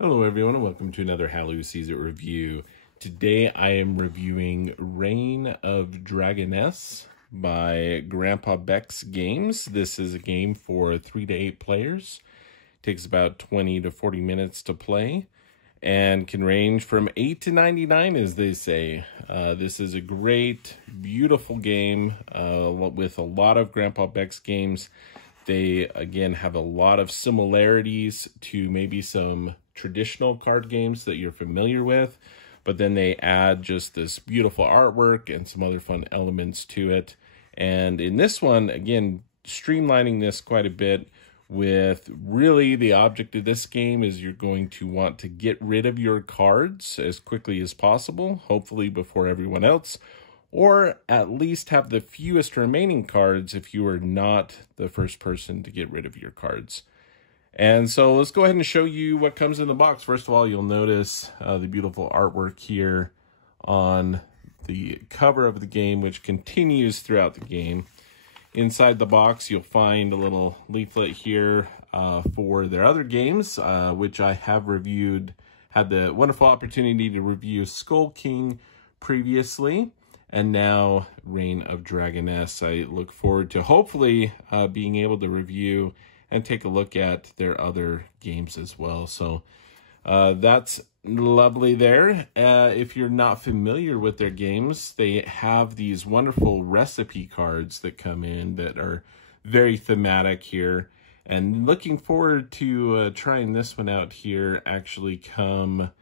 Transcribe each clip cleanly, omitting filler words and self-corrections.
Hello everyone and welcome to another Halloween Season review. Today I am reviewing Reign of Dragoness by Grandpa Beck's Games. This is a game for 3 to 8 players. It takes about 20 to 40 minutes to play and can range from 8 to 99 as they say. This is a great, beautiful game with a lot of Grandpa Beck's games. They, again, have a lot of similarities to maybe some traditional card games that you're familiar with, but then they add just this beautiful artwork and some other fun elements to it. And in this one, again, streamlining this quite a bit with really the object of this game is you're going to want to get rid of your cards as quickly as possible, hopefully before everyone else, or at least have the fewest remaining cards if you are not the first person to get rid of your cards. And so let's go ahead and show you what comes in the box. First of all, you'll notice the beautiful artwork here on the cover of the game, which continues throughout the game. Inside the box, you'll find a little leaflet here for their other games, which I have reviewed, had the wonderful opportunity to review Skull King previously, and now Reign of Dragoness. I look forward to hopefully being able to review and take a look at their other games as well. So that's lovely there. If you're not familiar with their games, they have these wonderful recipe cards that come in that are very thematic here. And looking forward to trying this one out here actually come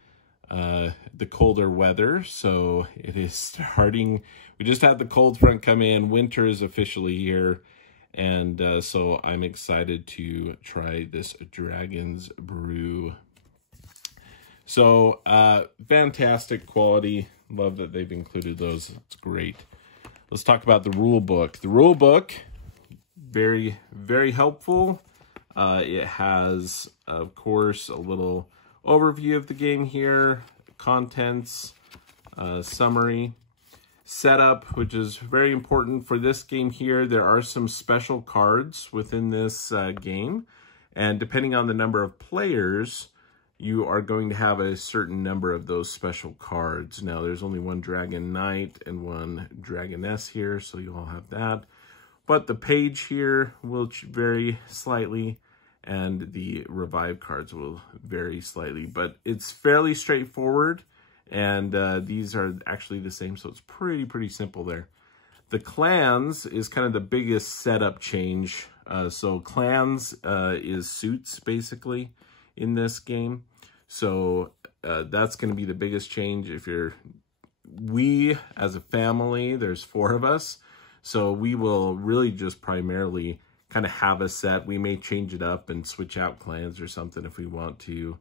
the colder weather. So it is starting. We just had the cold front come in. Winter is officially here. And so I'm excited to try this Dragon's Brew. So fantastic quality. Love that they've included those. It's great. Let's talk about the rule book. The rule book, very, very helpful. It has, of course, a little overview of the game here, contents, summary. Setup, which is very important for this game here. There are some special cards within this game, and depending on the number of players, you are going to have a certain number of those special cards. Now, there's only one Dragon Knight and one Dragoness here, so you all have that. But the page here will vary slightly, and the revive cards will vary slightly, but it's fairly straightforward. And these are actually the same, so it's pretty simple there. The clans is kind of the biggest setup change. So clans is suits, basically, in this game. So that's going to be the biggest change. We, as a family, there's 4 of us. So we will really just primarily kind of have a set. We may change it up and switch out clans or something if we want to.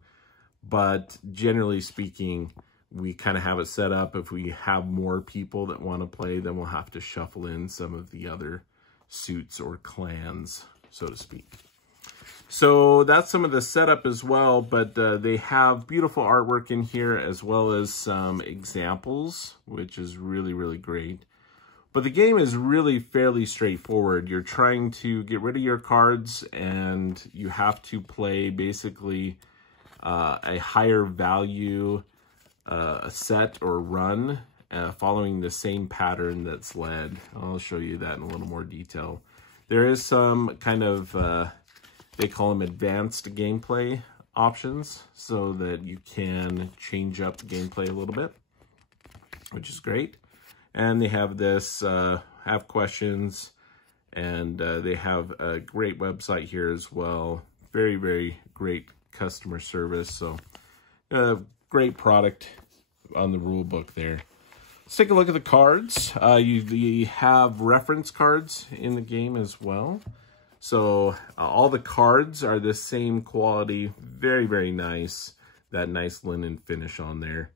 But generally speaking, we kind of have it set up. If we have more people that want to play, then we'll have to shuffle in some of the other suits or clans, so to speak. So that's some of the setup as well, but they have beautiful artwork in here as well as some examples, which is really great. But the game is really fairly straightforward. You're trying to get rid of your cards, and you have to play basically a higher value a set or run following the same pattern that's led. I'll show you that in a little more detail. There is some kind of, they call them advanced gameplay options so that you can change up the gameplay a little bit, which is great. And they have this, have questions, and they have a great website here as well. Very great customer service. So great product on the rule book there. Let's take a look at the cards. You have reference cards in the game as well. So all the cards are the same quality. Very nice. That nice linen finish on there.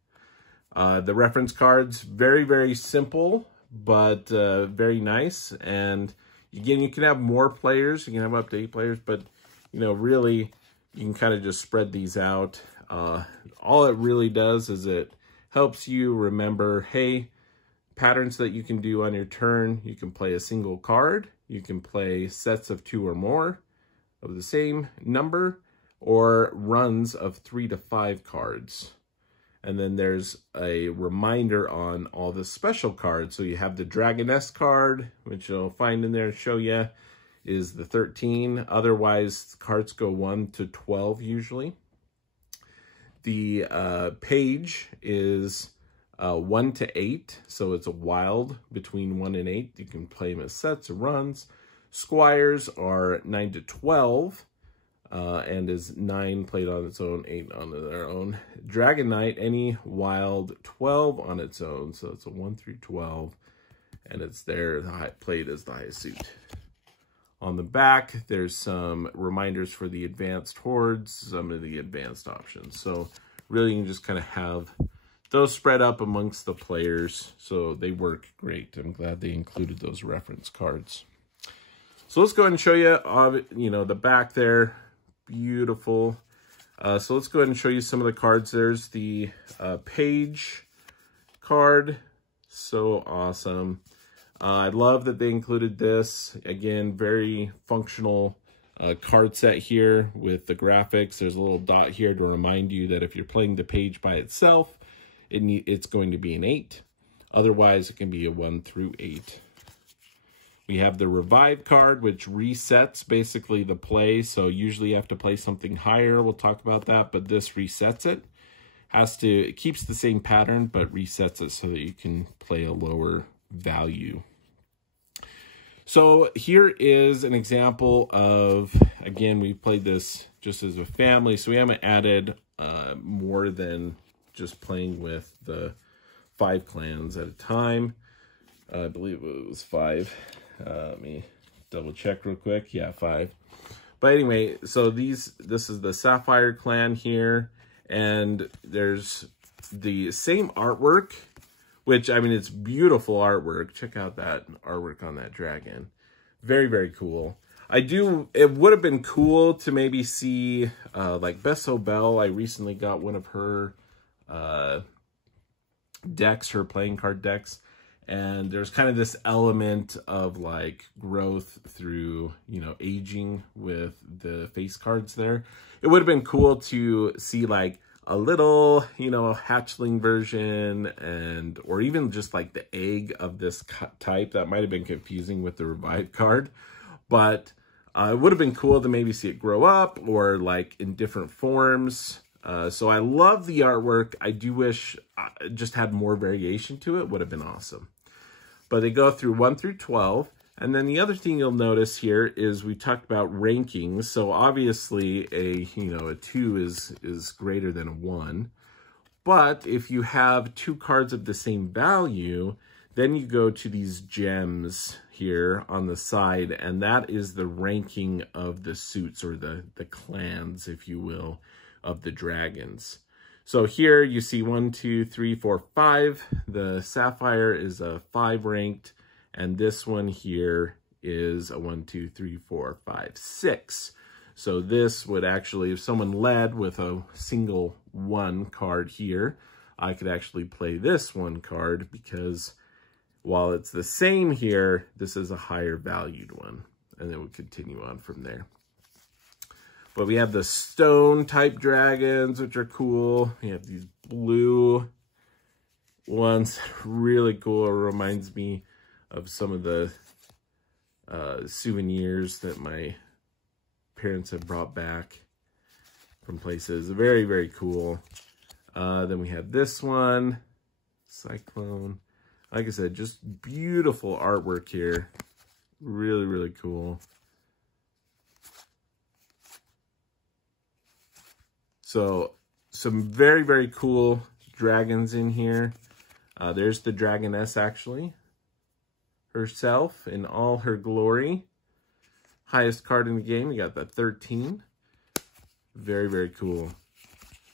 The reference cards, very simple, but very nice. And again, you can have more players. You can have up to 8 players, but you know, really, you can kind of just spread these out. All it really does is it helps you remember, hey, patterns that you can do on your turn. You can play a single card. You can play sets of 2 or more of the same number, or runs of 3 to 5 cards. And then there's a reminder on all the special cards. So you have the Dragoness card, which you'll find in there and show you, is the 13. Otherwise, cards go 1 to 12 usually. The page is 1 to 8, so it's a wild between 1 and 8. You can play them as sets or runs. Squires are 9 to 12. And is 9 played on its own, 8 on their own. Dragon Knight, any wild, 12 on its own. So it's a 1 through 12. And it's there, played as the highest suit. On the back, there's some reminders for the advanced hordes, some of the advanced options. So really, you can just kind of have those spread up amongst the players. So they work great. I'm glad they included those reference cards. So let's go ahead and show you, the back there. Beautiful. So let's go ahead and show you some of the cards. There's the page card. So awesome. I love that they included this. Again, very functional card set here with the graphics. There's a little dot here to remind you that if you're playing the page by itself, it's going to be an 8. Otherwise, it can be a 1 through 8. We have the Revive card, which resets basically the play. So usually you have to play something higher. We'll talk about that, but this resets it. It keeps the same pattern, but resets it so that you can play a lower value. So here is an example of, again, we played this just as a family, so we haven't added more than just playing with the 5 clans at a time. I believe it was 5. Let me double check real quick. Yeah, 5. But anyway, so this is the Sapphire clan here, and there's the same artwork, which, I mean, it's beautiful artwork. Check out that artwork on that dragon. Very, very cool. It would have been cool to maybe see, like Besso Bell. I recently got one of her decks, her playing card decks. And there's kind of this element of like growth through, aging with the face cards there. It would have been cool to see like a little, hatchling version or even just like the egg of this type. That might have been confusing with the Revive card, but it would have been cool to maybe see it grow up or like in different forms. So I love the artwork. I do wish it just had more variation to it. Would have been awesome. But they go through 1 through 12. And then the other thing you'll notice here is we talked about rankings. So obviously a 2 is greater than a 1. But if you have 2 cards of the same value, then you go to these gems here on the side, and that is the ranking of the suits, or the clans, if you will, of the dragons. So here you see 1, 2, 3, 4, 5. The Sapphire is a 5 ranked, and this one here is a 1, 2, 3, 4, 5, 6. So this would actually, if someone led with a single 1 card here, I could actually play this 1 card, because while it's the same here, this is a higher valued one, and it would continue on from there. But we have the stone type dragons, which are cool. We have these blue ones, really cool. It reminds me of some of the souvenirs that my parents have brought back from places. Very, very cool. Then we have this one, Cyclone. Like I said, just beautiful artwork here. Really, really cool. So some very, very cool dragons in here. There's the Dragoness, actually, herself in all her glory. Highest card in the game. We got the 13. Very, very cool.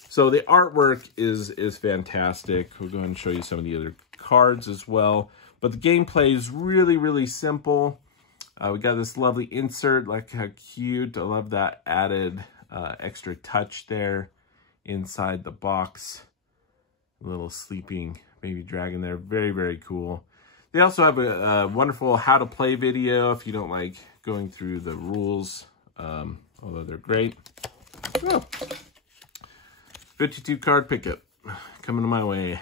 So the artwork is fantastic. We'll go ahead and show you some of the other cards as well. But the gameplay is really, really simple. We got this lovely insert. Like how cute. I love that added extra touch there inside the box. A little sleeping baby dragon there. Very, very cool. They also have a wonderful how to play video if you don't like going through the rules, although they're great. Oh, 52 card pickup coming my way.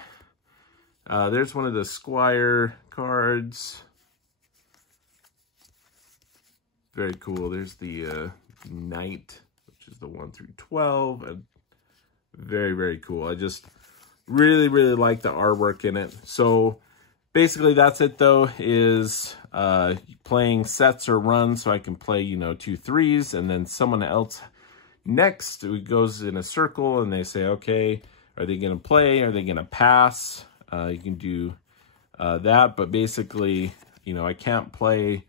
There's one of the Squire cards. Very cool. There's the Knight, which is the 1 through 12. Very, very cool. I just really, really like the artwork in it. So basically that's it though, is playing sets or runs, so I can play, you know, 2 3s, and then someone else next goes in a circle and they say, okay, are they going to play? Are they going to pass? You can do that, but basically, you know, I can't play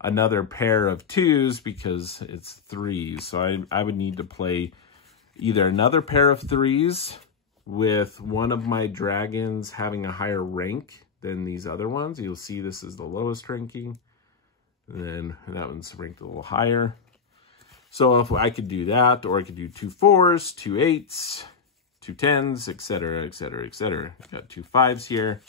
another pair of 2s because it's 3s. So I would need to play either another pair of 3s with one of my dragons having a higher rank than these other ones. You'll see this is the lowest ranking, and then that one's ranked a little higher. So if I could do that, or I could do 2 4s, 2 8s, 2 10s, etc., etc., etc. Got 2 5s here.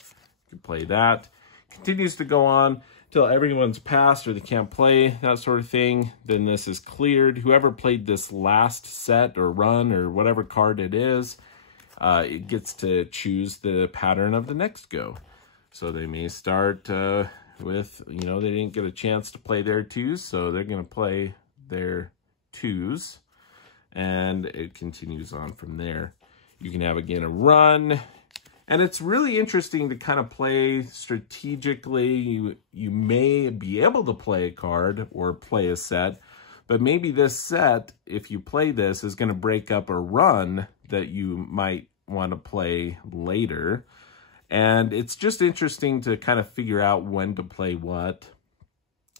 You can play that. Continues to go on till everyone's passed or they can't play, that sort of thing. Then this is cleared. Whoever played this last set or run or whatever card it is, it gets to choose the pattern of the next go. So they may start with, you know, they didn't get a chance to play their 2s, so they're going to play their 2s, and it continues on from there. You can have, again, a run, and it's really interesting to kind of play strategically. You may be able to play a card or play a set, but maybe this set, if you play this, is going to break up a run that you might want to play later. And it's just interesting to kind of figure out when to play what.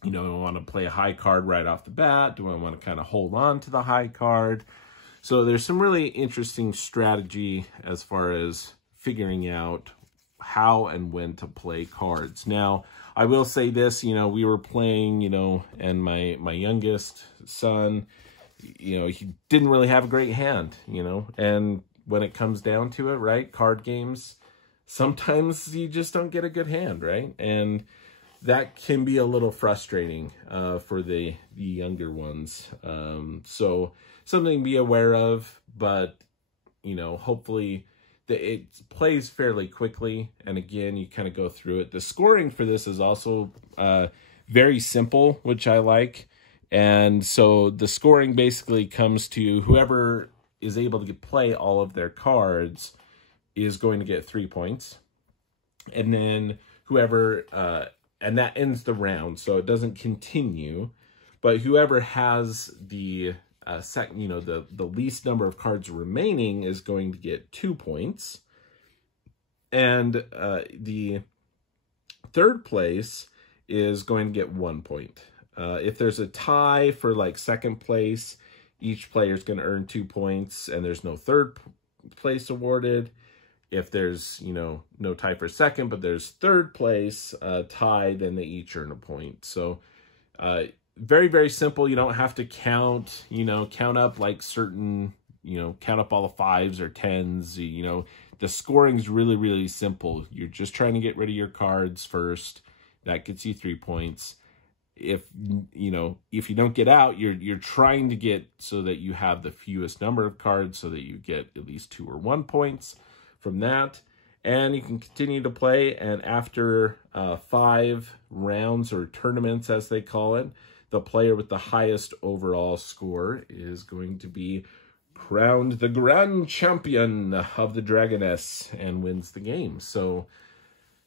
You know, do I want to play a high card right off the bat? Do I want to kind of hold on to the high card? So there's some really interesting strategy as far as figuring out how and when to play cards. Now, I will say this, you know, we were playing, you know, and my youngest son, you know, he didn't really have a great hand, you know, and when it comes down to it, right, card games, sometimes you just don't get a good hand, right? And that can be a little frustrating for the younger ones. So something to be aware of, but, you know, hopefully it plays fairly quickly. And again, you kind of go through it. The scoring for this is also very simple, which I like. And so the scoring basically comes to whoever is able to play all of their cards is going to get 3 points. And then whoever, and that ends the round, so it doesn't continue. But whoever has the second, you know, the least number of cards remaining is going to get 2 points. And the third place is going to get 1 point. If there's a tie for like second place, each player is going to earn 2 points, and there's no third place awarded. If there's, you know, no tie for second, but there's third place tie, then they each earn a point. So very, very simple. You don't have to count, you know, count up like certain, you know, count up all the 5s or 10s. You know, the scoring's really, really simple. You're just trying to get rid of your cards first. That gets you 3 points. If, you know, if you don't get out, you're trying to get so that you have the fewest number of cards so that you get at least 2 or 1 points from that. And you can continue to play, and after 5 rounds or tournaments, as they call it, the player with the highest overall score is going to be crowned the grand champion of the Dragoness and wins the game. So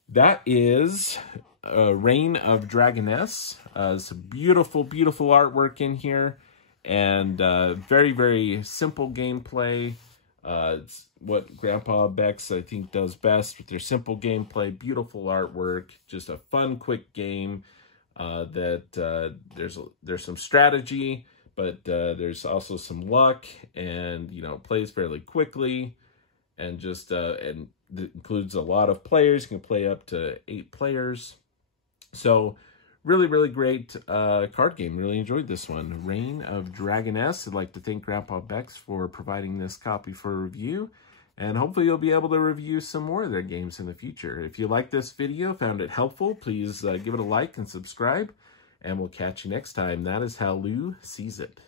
that is Reign of Dragoness. It's a beautiful, beautiful artwork in here, and very, very simple gameplay. It's what Grandpa Bex, I think, does best with their simple gameplay, beautiful artwork, just a fun, quick game that there's some strategy, but there's also some luck, and, you know, it plays fairly quickly, and just and it includes a lot of players. You can play up to 8 players. So really, really great card game. Really enjoyed this one. Reign of Dragoness. I'd like to thank Grandpa Bex for providing this copy for review. And hopefully you'll be able to review some more of their games in the future. If you like this video, found it helpful, please give it a like and subscribe. And we'll catch you next time. That is how Lou sees it.